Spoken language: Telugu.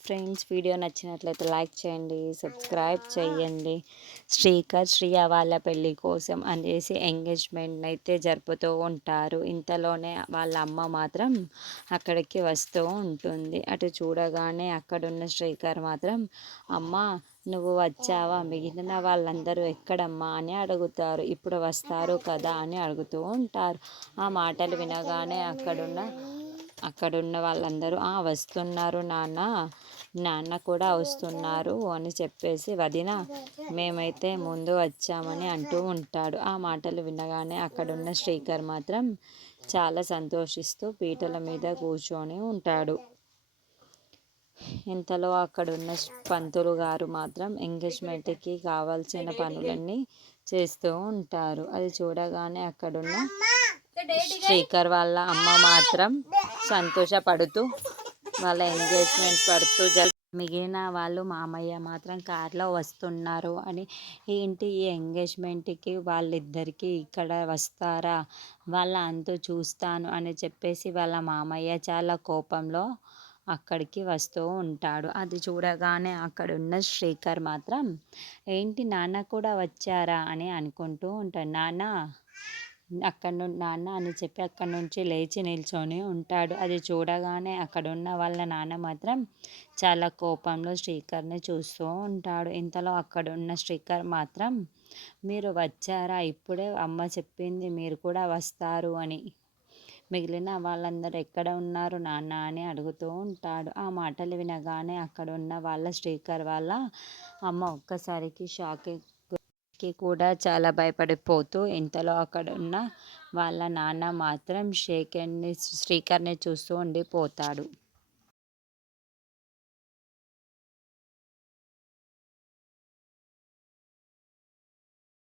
ఫ్రెండ్స్, వీడియో నచ్చినట్లయితే లైక్ చేయండి, సబ్స్క్రైబ్ చేయండి. శ్రీకర్ శ్రియ వాళ్ళ పెళ్ళి కోసం అనేసి ఎంగేజ్మెంట్ అయితే జరుపుతూ ఉంటారు. ఇంతలోనే వాళ్ళ అమ్మ మాత్రం అక్కడికి వస్తూ ఉంటుంది. అటు చూడగానే అక్కడున్న శ్రీకర్ మాత్రం, అమ్మ నువ్వు వచ్చావా, మిగిలిన వాళ్ళందరూ ఎక్కడమ్మా అని అడుగుతారు. ఇప్పుడు వస్తారు కదా అని అడుగుతూ ఉంటారు. ఆ మాటలు వినగానే అక్కడున్న వాళ్ళందరూ వస్తున్నారు నాన్న, నాన్న కూడా వస్తున్నారు అని చెప్పేసి, వదిన మేమైతే ముందు వచ్చామని అంటూ ఉంటాడు. ఆ మాటలు వినగానే అక్కడున్న శ్రీకర్ మాత్రం చాలా సంతోషిస్తూ పీటల మీద కూర్చొని ఉంటాడు. ఇంతలో అక్కడున్న పంతులు గారు మాత్రం ఎంగేజ్మెంట్కి కావాల్సిన పనులన్నీ చేస్తూ ఉంటారు. అది చూడగానే అక్కడున్న శ్రీకర్ వాళ్ళ అమ్మ మాత్రం సంతోషపడుతూ వాళ్ళ ఎంగేజ్మెంట్ పడుతూ మిగిలిన వాళ్ళు మామయ్య మాత్రం కార్లో వస్తున్నారు అని, ఏంటి ఈ ఎంగేజ్మెంట్కి వాళ్ళిద్దరికీ ఇక్కడ వస్తారా, వాళ్ళ అంతు చూస్తాను అని చెప్పేసి వాళ్ళ మామయ్య చాలా కోపంలో అక్కడికి వస్తూ ఉంటాడు. అది చూడగానే అక్కడున్న శ్రీకర్ మాత్రం, ఏంటి నాన్న కూడా వచ్చారా అని అనుకుంటూ ఉంటాడు. నాన్న అని చెప్పి అక్కడి నుంచి లేచి నిల్చొని ఉంటాడు. అది చూడగానే అక్కడున్న వాళ్ళ నాన్న మాత్రం చాలా కోపంలో శ్రీకర్ని చూస్తూ ఉంటాడు. ఇంతలో అక్కడున్న శ్రీకర్ మాత్రం, మీరు వచ్చారా, ఇప్పుడే అమ్మ చెప్పింది మీరు కూడా వస్తారు అని, మిగిలిన వాళ్ళందరూ ఎక్కడ ఉన్నారు నాన్న అని అడుగుతూ ఉంటాడు. ఆ మాటలు వినగానే అక్కడున్న వాళ్ళ శ్రీకర్ వాళ్ళ అమ్మ ఒక్కసారికి కూడా చాలా భయపడిపోతూ, ఇంతలో అక్కడ ఉన్న వాళ్ళ నాన్న మాత్రం శ్రీకర్ని చూస్తూ ఉండిపోతాడు.